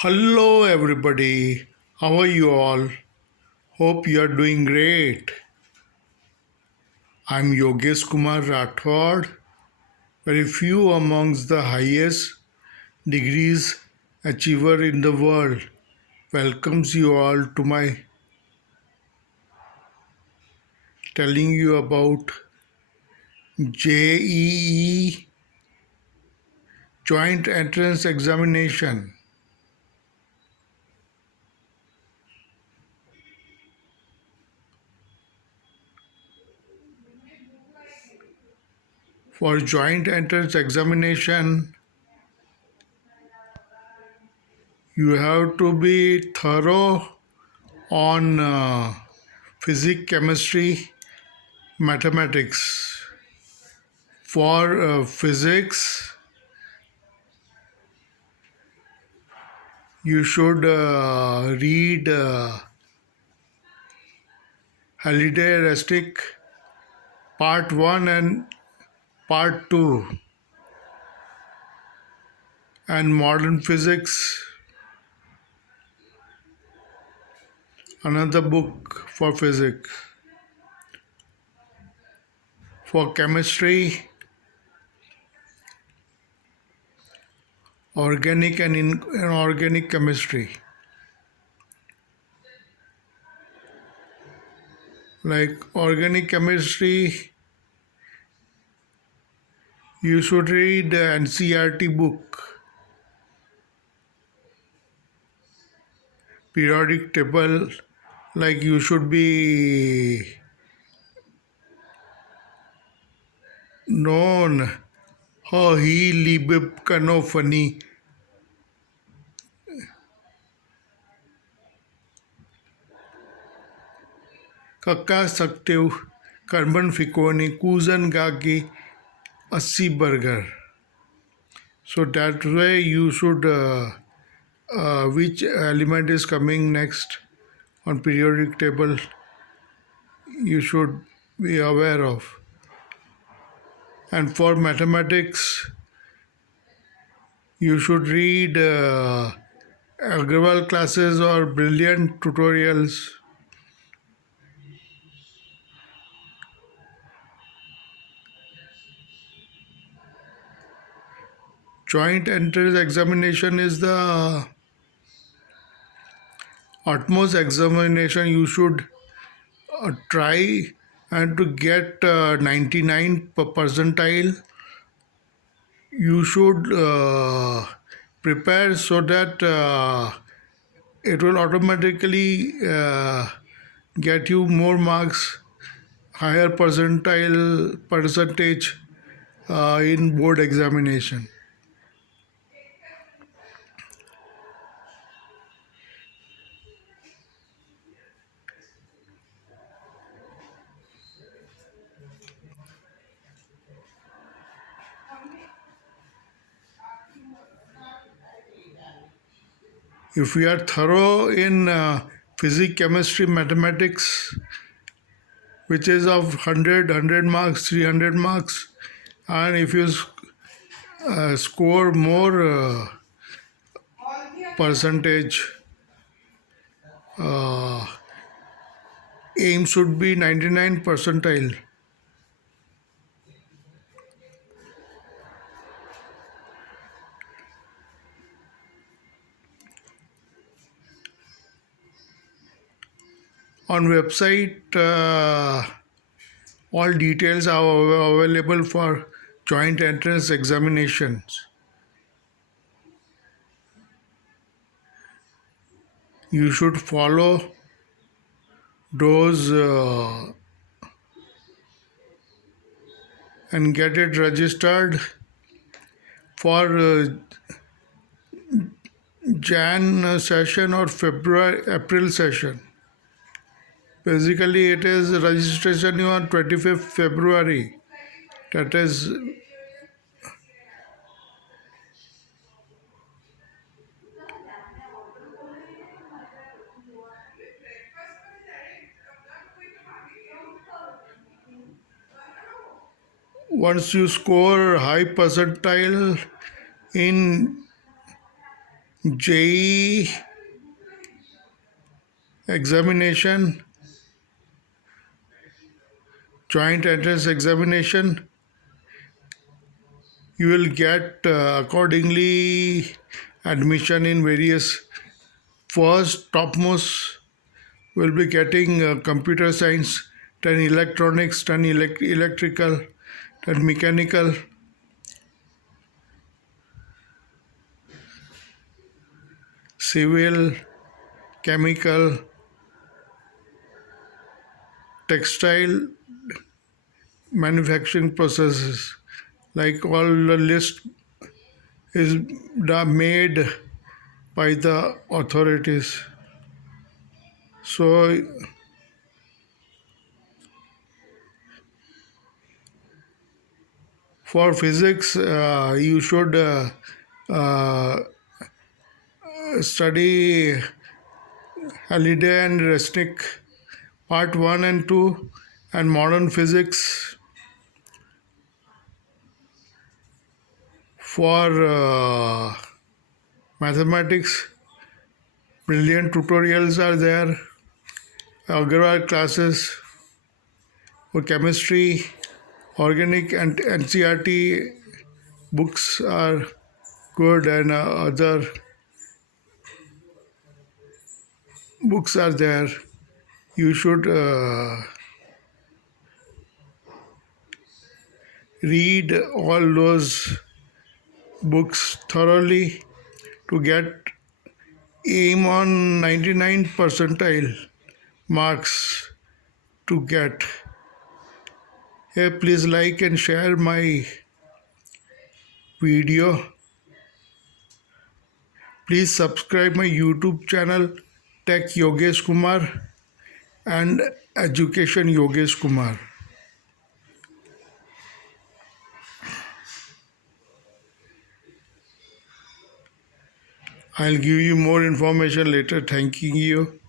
Hello, everybody. How are you all? Hope you are doing great. I'm Yogeshkumar Rathod. Very few amongst the highest degrees achiever in the world welcomes you all to my telling you about JEE Joint Entrance Examination. For joint entrance examination, you have to be thorough on physics, chemistry, mathematics. For physics, you should read Holiday Rustic Part 1 and Part 2 and Modern Physics, another book for physics. For chemistry, organic and inorganic chemistry. Like organic chemistry, you should read the NCERT book, periodic table, like you should be known how he libib kano funny kakka saktev karban fikoni kuzan gagi assi burger. So that way you should which element is coming next on periodic table you should be aware of. And for mathematics you should read Agrawal classes or brilliant tutorials. Joint entrance examination is the utmost examination you should try and to get 99 percentile. You should prepare so that it will automatically get you more marks, higher percentage in board examination. If we are thorough in physics, chemistry, mathematics, which is of 100 marks, 300 marks, and if you score more percentage, uh, aim should be 99 percentile. On website, all details are available for joint entrance examinations. You should follow those and get it registered for Jan session or February April session. Basically, it is registration on 25th February. That is once you score high percentile in JEE examination, joint entrance examination, you will get accordingly admission in various. First, topmost will be getting computer science, then electronics, then electrical, then mechanical, civil, chemical, textile, manufacturing processes. Like all the list is made by the authorities. So for physics, you should uh, study Halliday and Resnick part 1 and 2 and modern physics. For mathematics, brilliant tutorials are there. Agarwal classes. For chemistry, organic and NCRT books are good, and other books are there. You should read all those books thoroughly to get aim on 99 percentile marks to get. Hey, please like and share my video. Please subscribe my YouTube channel Tech Yogeshkumar and Education Yogeshkumar. I'll give you more information later. Thanking you.